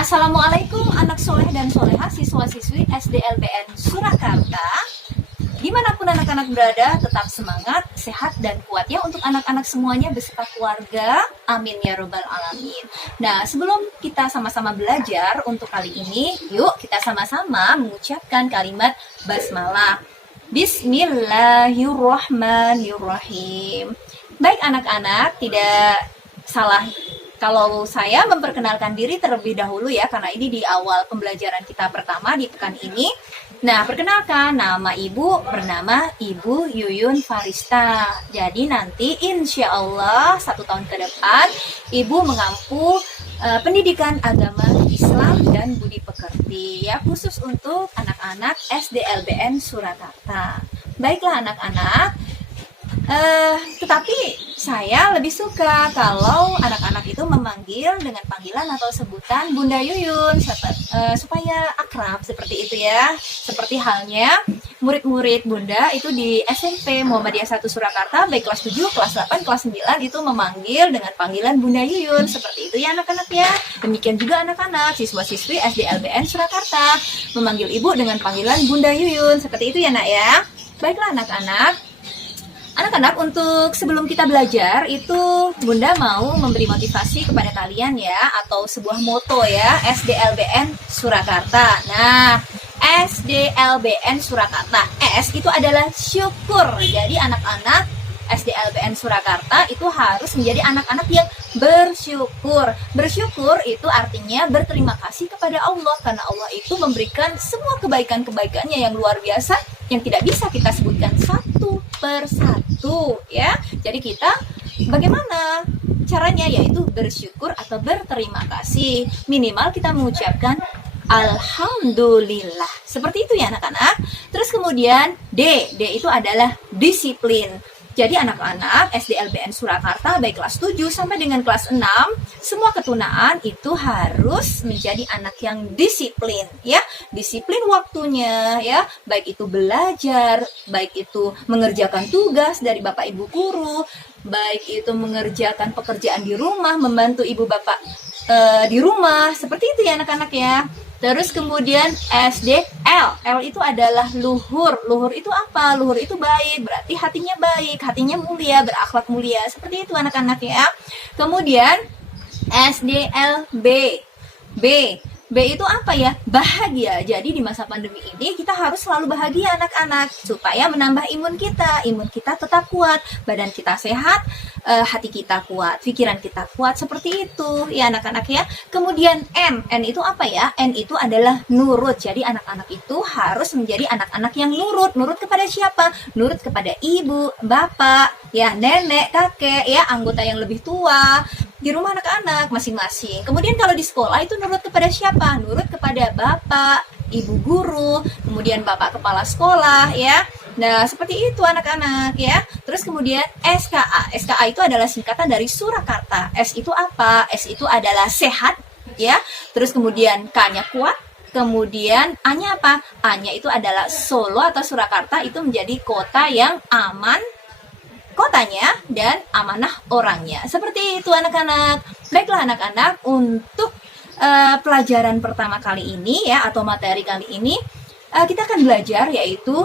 Assalamualaikum anak soleh dan soleha siswa-siswi SDLBN Surakarta. Dimanapun anak-anak berada, tetap semangat, sehat, dan kuat ya untuk anak-anak semuanya beserta keluarga. Amin ya robbal alamin. Nah, sebelum kita sama-sama belajar untuk kali ini, yuk kita sama-sama mengucapkan kalimat basmalah. Bismillahirrahmanirrahim. Baik anak-anak, tidak salah kalau saya memperkenalkan diri terlebih dahulu ya, karena ini di awal pembelajaran kita pertama di pekan ini. Nah, perkenalkan, nama ibu bernama Ibu Yuyun Farista. Jadi nanti insya Allah 1 tahun ke depan, ibu mengampu pendidikan agama Islam dan budi pekerti ya, khusus untuk anak-anak SDLBN Surakarta. Baiklah anak-anak, tetapi saya lebih suka kalau anak-anak itu memanggil dengan panggilan atau sebutan Bunda Yuyun supaya akrab seperti itu ya. Seperti halnya murid-murid Bunda itu di SMP Muhammadiyah 1 Surakarta baik kelas 7, kelas 8, kelas 9 itu memanggil dengan panggilan Bunda Yuyun. Seperti itu ya anak-anak ya. Demikian juga anak-anak siswa-siswi SDLBN Surakarta memanggil ibu dengan panggilan Bunda Yuyun. Seperti itu ya nak ya. Baiklah anak-anak. Anak-anak, untuk sebelum kita belajar itu Bunda mau memberi motivasi kepada kalian ya, atau sebuah moto ya, SDLBN Surakarta. Nah, SDLBN Surakarta, S itu adalah syukur. Jadi anak-anak SDLBN Surakarta itu harus menjadi anak-anak yang bersyukur. Bersyukur itu artinya berterima kasih kepada Allah, karena Allah itu memberikan semua kebaikan-kebaikannya yang luar biasa yang tidak bisa kita sebutkan satu persatu ya. Jadi kita bagaimana caranya, yaitu bersyukur atau berterima kasih. Minimal kita mengucapkan Alhamdulillah. Seperti itu ya anak-anak. Terus kemudian D itu adalah disiplin. Jadi anak-anak SDLBN Surakarta baik kelas 7 sampai dengan kelas 6, semua ketunaan itu harus menjadi anak yang disiplin ya. Disiplin waktunya ya, baik itu belajar, baik itu mengerjakan tugas dari Bapak Ibu guru, baik itu mengerjakan pekerjaan di rumah, membantu ibu bapak di rumah. Seperti itu ya anak-anak ya. Terus kemudian SDL, L itu adalah luhur. Luhur itu apa? Luhur itu baik, berarti hatinya baik, hatinya mulia, berakhlak mulia. Seperti itu anak-anak ya. Kemudian SDLB, B itu apa ya? Bahagia. Jadi di masa pandemi ini kita harus selalu bahagia anak-anak, supaya menambah imun kita tetap kuat, badan kita sehat, hati kita kuat, pikiran kita kuat. Seperti itu ya anak-anak ya. Kemudian N itu apa ya? N itu adalah nurut. Jadi anak-anak itu harus menjadi anak-anak yang nurut. Nurut kepada siapa? Nurut kepada ibu, bapak, ya nenek, kakek, ya anggota yang lebih tua di rumah anak-anak masing-masing. Kemudian kalau di sekolah itu nurut kepada siapa? Nurut kepada bapak, ibu guru, kemudian bapak kepala sekolah ya. Nah, seperti itu anak-anak ya. Terus kemudian SKA. SKA itu adalah singkatan dari Surakarta. S itu apa? S itu adalah sehat ya. Terus kemudian K-nya kuat. Kemudian A-nya apa? A-nya itu adalah Solo atau Surakarta, itu menjadi kota yang aman kotanya dan amanah orangnya. Seperti itu anak-anak. Baiklah anak-anak, untuk pelajaran pertama kali ini ya, atau materi kali ini, kita akan belajar yaitu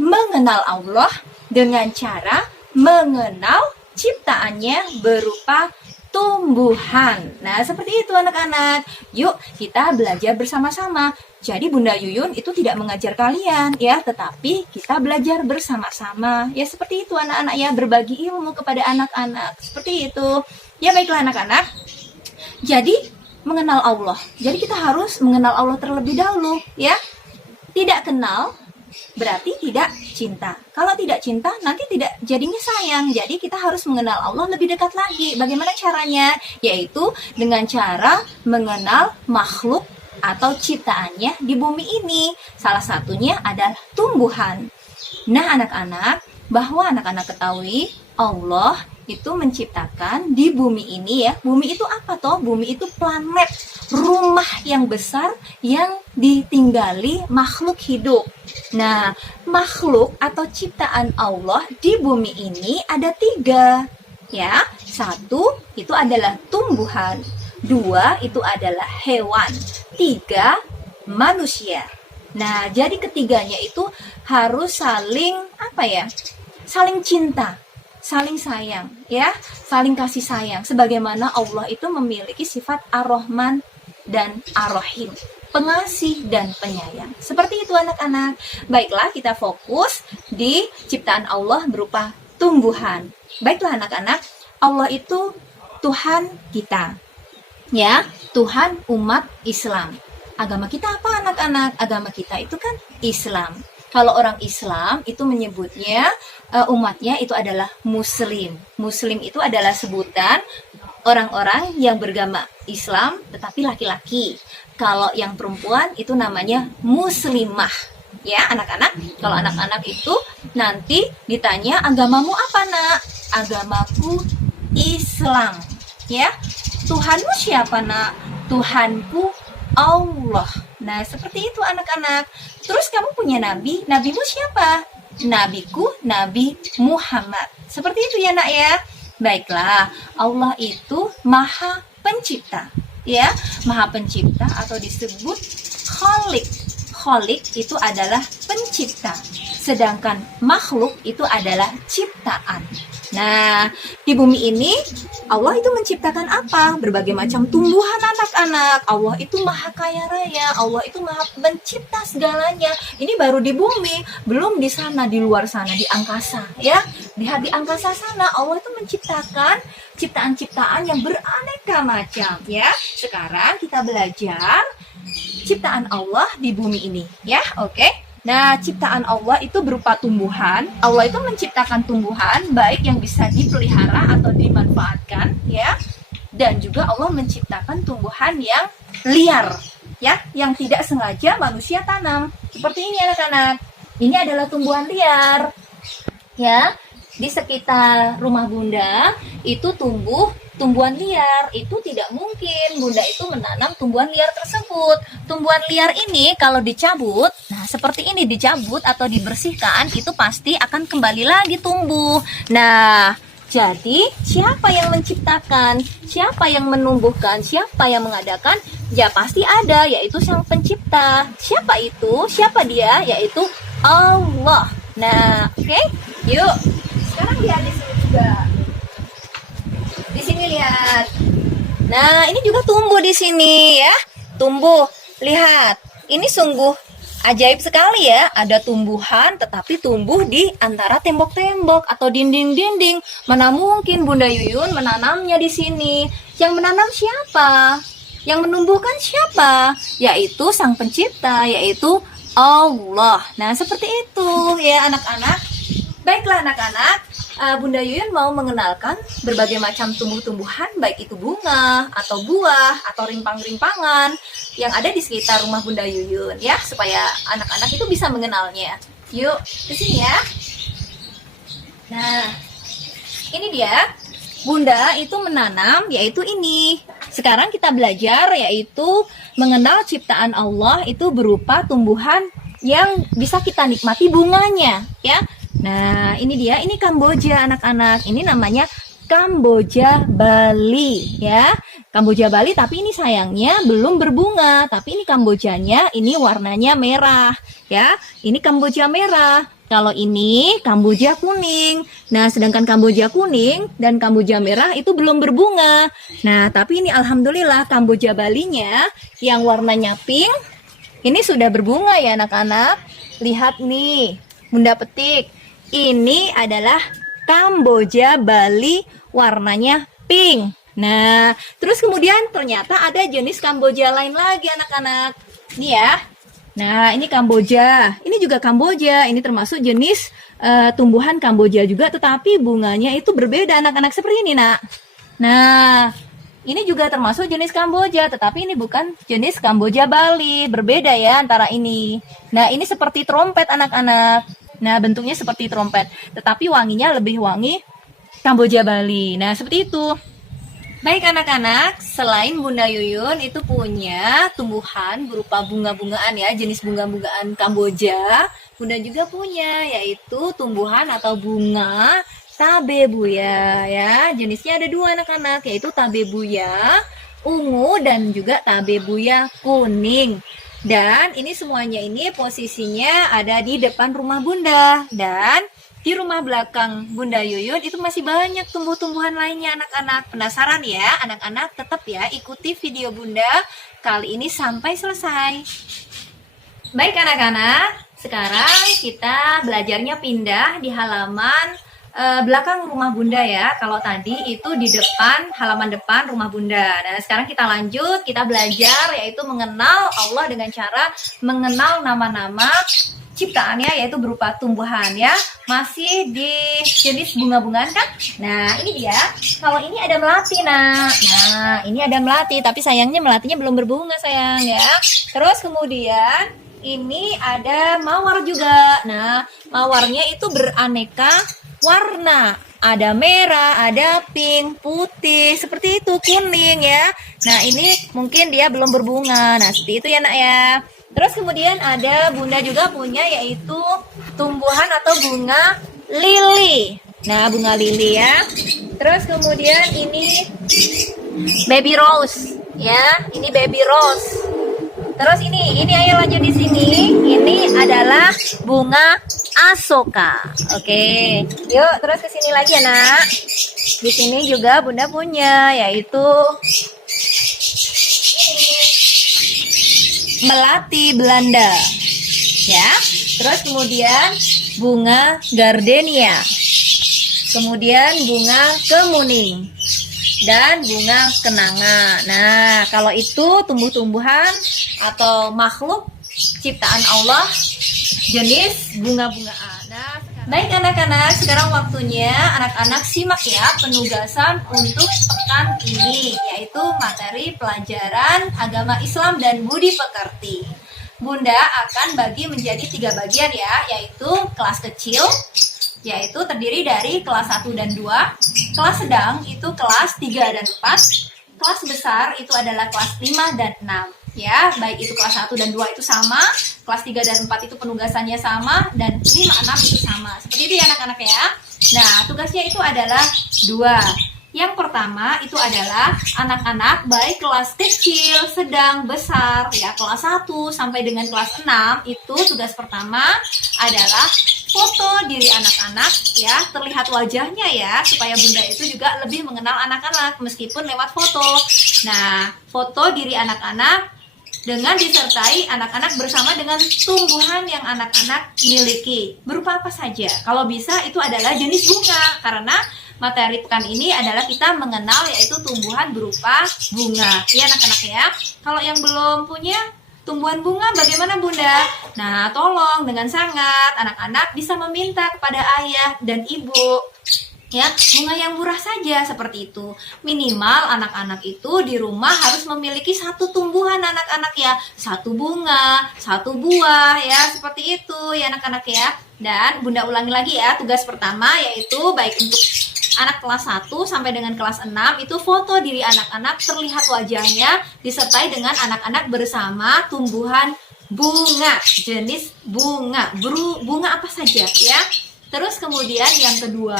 mengenal Allah dengan cara mengenal ciptaannya berupa tumbuhan. Nah, seperti itu anak-anak. Yuk, kita belajar bersama-sama. Jadi Bunda Yuyun itu tidak mengajar kalian ya, tetapi kita belajar bersama-sama. Ya seperti itu anak-anak ya, berbagi ilmu kepada anak-anak. Seperti itu. Ya baiklah anak-anak. Jadi mengenal Allah. Jadi kita harus mengenal Allah terlebih dahulu ya. Tidak kenal berarti tidak cinta. Kalau tidak cinta nanti tidak jadinya sayang. Jadi kita harus mengenal Allah lebih dekat lagi. Bagaimana caranya? Yaitu dengan cara mengenal makhluk atau ciptaannya di bumi ini. Salah satunya adalah tumbuhan. Nah anak-anak, bahwa anak-anak ketahui Allah itu menciptakan di bumi ini ya. Bumi itu apa toh? Bumi itu planet, rumah yang besar yang ditinggali makhluk hidup. Nah, makhluk atau ciptaan Allah di bumi ini ada 3 ya. 1 itu adalah tumbuhan. 2 itu adalah hewan, 3 manusia. Nah, jadi ketiganya itu harus saling saling cinta, saling sayang, ya, saling kasih sayang. Sebagaimana Allah itu memiliki sifat Ar-Rahman dan Ar-Rahim, pengasih dan penyayang. Seperti itu anak-anak. Baiklah, kita fokus di ciptaan Allah berupa tumbuhan. Baiklah anak-anak, Allah itu Tuhan kita, ya, Tuhan umat Islam. Agama kita apa anak-anak? Agama kita itu kan Islam. Kalau orang Islam itu menyebutnya umatnya itu adalah Muslim. Muslim itu adalah sebutan orang-orang yang beragama Islam tetapi laki-laki. Kalau yang perempuan itu namanya Muslimah. Ya anak-anak, kalau anak-anak itu nanti ditanya agamamu apa nak? Agamaku Islam. Ya, Tuhanmu siapa nak? Tuhanku Allah. Nah, seperti itu anak-anak. Terus kamu punya nabi, nabimu siapa? Nabiku Nabi Muhammad. Seperti itu ya nak ya. Baiklah, Allah itu Maha Pencipta, ya, Maha Pencipta atau disebut Khalik. Khalik itu adalah pencipta, sedangkan makhluk itu adalah ciptaan. Nah, di bumi ini Allah itu menciptakan apa? Berbagai macam tumbuhan anak-anak. Allah itu maha kaya raya, Allah itu maha pencipta segalanya. Ini baru di bumi, belum di sana, di luar sana, di angkasa, ya. Lihat di angkasa sana, Allah itu menciptakan ciptaan-ciptaan yang beraneka macam, ya. Sekarang kita belajar ciptaan Allah di bumi ini, ya. Oke. Nah, ciptaan Allah itu berupa tumbuhan. Allah itu menciptakan tumbuhan baik yang bisa dipelihara atau dimanfaatkan, ya. Dan juga Allah menciptakan tumbuhan yang liar, ya, yang tidak sengaja manusia tanam. Seperti ini anak-anak. Ini adalah tumbuhan liar. Ya, di sekitar rumah Bunda itu tumbuh tumbuhan liar. Itu tidak mungkin Bunda itu menanam tumbuhan liar tersebut. Tumbuhan liar ini kalau dicabut, nah seperti ini dicabut atau dibersihkan, itu pasti akan kembali lagi tumbuh. Nah, jadi siapa yang menciptakan, siapa yang menumbuhkan, siapa yang mengadakan? Ya pasti ada, yaitu Sang Pencipta. Siapa itu? Siapa dia? Yaitu Allah. Nah, oke, yuk. Sekarang lihat di sini juga. Di sini lihat. Nah, ini juga tumbuh di sini ya. Tumbuh. Lihat. Ini sungguh ajaib sekali ya. Ada tumbuhan tetapi tumbuh di antara tembok-tembok atau dinding-dinding. Mana mungkin Bunda Yuyun menanamnya di sini? Yang menanam siapa? Yang menumbuhkan siapa? Yaitu Sang Pencipta, yaitu Allah. Nah, seperti itu ya anak-anak. Baiklah anak-anak, Bunda Yuyun mau mengenalkan berbagai macam tumbuh-tumbuhan, baik itu bunga, atau buah, atau rimpang-rimpangan yang ada di sekitar rumah Bunda Yuyun, ya, supaya anak-anak itu bisa mengenalnya. Yuk, ke sini ya. Nah, ini dia, Bunda itu menanam, yaitu ini. Sekarang kita belajar, yaitu mengenal ciptaan Allah itu berupa tumbuhan yang bisa kita nikmati bunganya, ya. Nah, ini dia, ini Kamboja anak-anak. Ini namanya Kamboja Bali, ya. Kamboja Bali, tapi ini sayangnya belum berbunga. Tapi ini Kambojanya, ini warnanya merah, ya. Ini Kamboja merah. Kalau ini Kamboja kuning. Nah, sedangkan Kamboja kuning dan Kamboja merah itu belum berbunga. Nah, tapi ini alhamdulillah Kamboja Balinya yang warnanya pink, ini sudah berbunga ya anak-anak. Lihat nih, Bunda petik. Ini adalah Kamboja Bali warnanya pink. Nah, terus kemudian ternyata ada jenis Kamboja lain lagi anak-anak. Ini ya. Nah, ini Kamboja. Ini juga Kamboja. Ini termasuk jenis tumbuhan Kamboja juga, tetapi bunganya itu berbeda anak-anak, seperti ini, Nak. Nah, ini juga termasuk jenis Kamboja, tetapi ini bukan jenis Kamboja Bali. Berbeda ya antara ini. Nah, ini seperti trompet anak-anak. Nah, bentuknya seperti trompet, tetapi wanginya lebih wangi Kamboja Bali. Nah, seperti itu. Baik anak-anak, selain Bunda Yuyun itu punya tumbuhan berupa bunga-bungaan ya, jenis bunga-bungaan Kamboja. Bunda juga punya, yaitu tumbuhan atau bunga tabebuya ya. Jenisnya ada dua anak-anak, yaitu tabebuya ungu, dan juga tabebuya kuning. Dan ini semuanya ini posisinya ada di depan rumah Bunda. Dan di rumah belakang Bunda Yuyun itu masih banyak tumbuh-tumbuhan lainnya anak-anak. Penasaran ya anak-anak? Tetap ya ikuti video Bunda kali ini sampai selesai. Baik anak-anak, sekarang kita belajarnya pindah di halaman belakang rumah Bunda ya. Kalau tadi itu di depan, halaman depan rumah Bunda. Nah sekarang kita lanjut, kita belajar yaitu mengenal Allah dengan cara mengenal nama-nama ciptaannya, yaitu berupa tumbuhan ya. Masih di jenis bunga-bungaan kan? Nah ini dia, kalau ini ada melati nak. Nah ini ada melati, tapi sayangnya melatinya belum berbunga sayang ya. Terus kemudian ini ada mawar juga. Nah, mawarnya itu beraneka warna. Ada merah, ada pink, putih, seperti itu, kuning ya. Nah, ini mungkin dia belum berbunga. Nah, seperti itu ya nak ya. Terus kemudian ada Bunda juga punya yaitu tumbuhan atau bunga lili. Nah, bunga lili ya. Terus kemudian ini baby rose ya. Ini baby rose. Terus ini ayo lanjut di sini. Ini adalah bunga asoka. Oke. Yuk terus ke sini lagi ya, Nak. Di sini juga Bunda punya yaitu melati Belanda. Ya. Terus kemudian bunga gardenia. Kemudian bunga kemuning dan bunga kenanga. Nah, kalau itu tumbuh-tumbuhan atau makhluk ciptaan Allah jenis bunga-bungaan. Nah, baik anak-anak, sekarang waktunya anak-anak simak ya penugasan untuk pekan ini, yaitu materi pelajaran agama Islam dan budi pekerti. Bunda akan bagi menjadi 3 bagian ya, yaitu kelas kecil, yaitu terdiri dari kelas 1 dan 2, kelas sedang itu kelas 3 dan 4, kelas besar itu adalah kelas 5 dan 6. Ya, baik itu kelas 1 dan 2 itu sama, kelas 3 dan 4 itu penugasannya sama, dan 5, 6 itu sama. Seperti itu ya anak-anak ya. Nah, tugasnya itu adalah 2. Yang pertama itu adalah anak-anak baik kelas kecil, sedang, besar ya, kelas 1 sampai dengan kelas 6 itu tugas pertama adalah foto diri anak-anak ya, terlihat wajahnya ya, supaya Bunda itu juga lebih mengenal anak-anak meskipun lewat foto. Nah, foto diri anak-anak dengan disertai anak-anak bersama dengan tumbuhan yang anak-anak miliki. Berupa apa saja? Kalau bisa itu adalah jenis bunga, karena materi pekan ini adalah kita mengenal yaitu tumbuhan berupa bunga. Ya anak-anak ya. Kalau yang belum punya tumbuhan bunga bagaimana Bunda? Nah, tolong dengan sangat anak-anak bisa meminta kepada ayah dan ibu ya, bunga yang murah saja seperti itu. Minimal anak-anak itu di rumah harus memiliki 1 tumbuhan anak-anak ya, 1 bunga, 1 buah ya, seperti itu ya anak-anak ya. Dan Bunda ulangi lagi ya, tugas pertama yaitu baik untuk anak kelas 1 sampai dengan kelas 6 itu foto diri anak-anak terlihat wajahnya disertai dengan anak-anak bersama tumbuhan bunga, jenis bunga, bunga apa saja ya. Terus kemudian yang kedua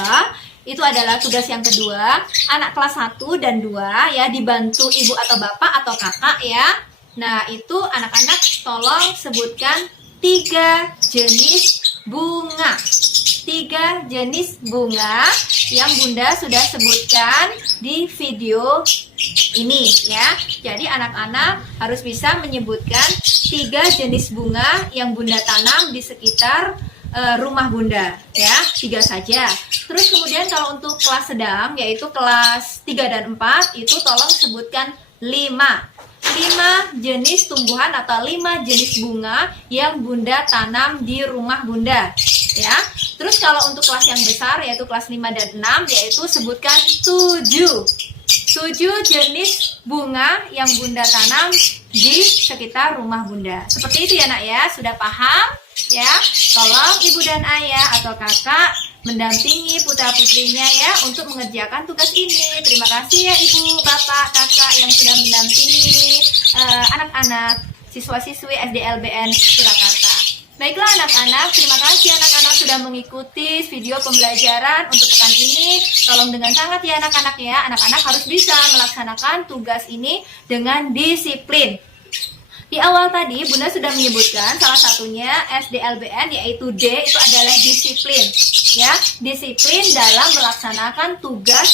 itu adalah tugas yang kedua, anak kelas 1 dan 2 ya dibantu ibu atau bapak atau kakak ya. Nah, itu anak-anak tolong sebutkan 3 jenis bunga. 3 jenis bunga yang Bunda sudah sebutkan di video ini ya. Jadi anak-anak harus bisa menyebutkan 3 jenis bunga yang Bunda tanam di sekitar rumah Bunda ya, 3 saja. Terus kemudian kalau untuk kelas sedang yaitu kelas 3 dan 4 itu tolong sebutkan 5 jenis tumbuhan atau 5 jenis bunga yang Bunda tanam di rumah Bunda ya. Terus kalau untuk kelas yang besar yaitu kelas 5 dan 6 yaitu sebutkan 7 jenis bunga yang Bunda tanam di sekitar rumah Bunda. Seperti itu ya nak ya, sudah paham? Ya, tolong ibu dan ayah atau kakak mendampingi putra-putrinya ya untuk mengerjakan tugas ini. Terima kasih ya ibu, bapak, kakak yang sudah mendampingi anak-anak siswa-siswi SDLBN Surakarta. Baiklah anak-anak, terima kasih anak-anak sudah mengikuti video pembelajaran untuk pekan ini. Tolong dengan sangat ya anak-anak ya, anak-anak harus bisa melaksanakan tugas ini dengan disiplin. Di awal tadi Bunda sudah menyebutkan salah satunya SDLBN yaitu D itu adalah disiplin. Ya, disiplin dalam melaksanakan tugas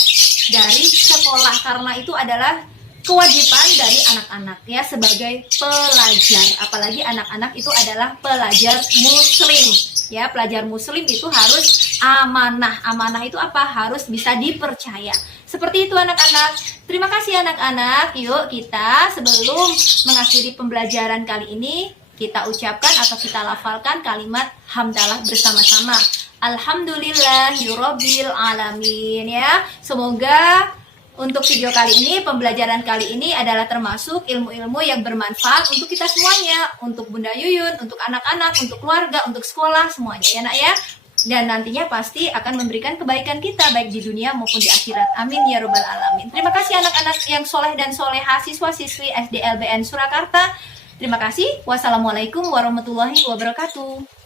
dari sekolah karena itu adalah kewajiban dari anak-anak ya sebagai pelajar, apalagi anak-anak itu adalah pelajar muslim ya. Pelajar muslim itu harus amanah. Amanah itu apa? Harus bisa dipercaya. Seperti itu anak-anak. Terima kasih anak-anak. Yuk kita sebelum mengakhiri pembelajaran kali ini kita ucapkan atau kita lafalkan kalimat hamdalah bersama-sama. Alhamdulillahirabbil alamin ya. Semoga untuk video kali ini, pembelajaran kali ini adalah termasuk ilmu-ilmu yang bermanfaat untuk kita semuanya, untuk Bunda Yuyun, untuk anak-anak, untuk keluarga, untuk sekolah, semuanya ya nak ya. Dan nantinya pasti akan memberikan kebaikan kita, baik di dunia maupun di akhirat. Amin ya robbal alamin. Terima kasih anak-anak yang soleh dan soleha, siswa-siswi SDLBN Surakarta. Terima kasih. Wassalamualaikum warahmatullahi wabarakatuh.